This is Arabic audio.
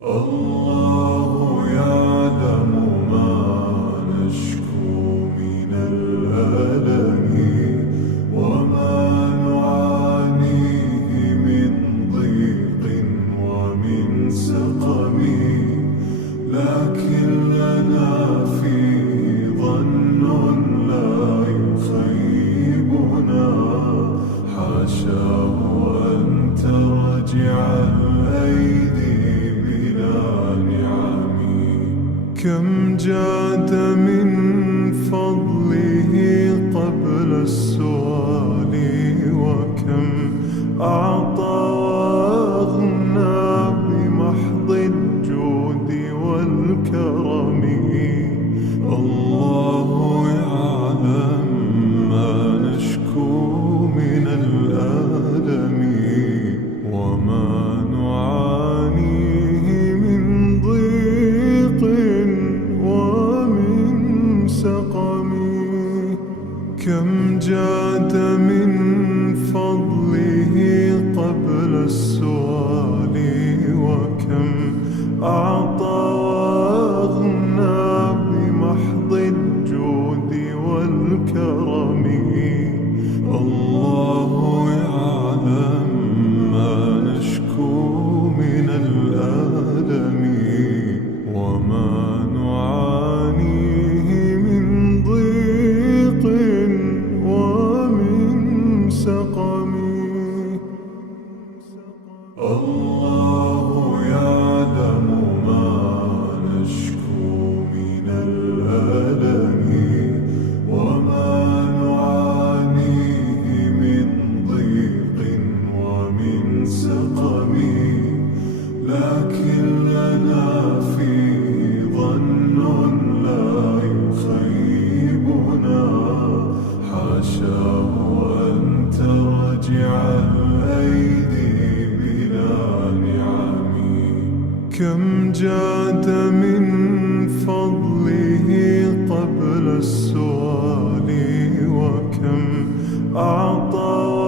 الله يعلم ما نشكو من الألم وما نعانيه من ضيق ومن سقم، لكن لنا فيه ظن لا يخيبنا، حاشاه أن ترجع الأيدي كم جاد من فضله قبل السؤال، وكم أعطى وأغنى بمحض الجود والكرم. الله يعلم ما نشكو من الألم وما نعانيه من ضيق ومن سقم، كم جاد من فضله قبل السؤال، وكم أعطى وأغنى بمحض الجود والكرم. الله يعلم ما نشكو من الألم وما نعانيه من ضيق ومن سقم. الله يعلم ما نشكو من الألم وما نعانيه من ضيق ومن سقم، لكن لنا فيه ظن لا يخيبنا، حاشاه أن ترجع الأيدي بلا نعم. كم جاد من فضله قبل السؤال، وكم أعطى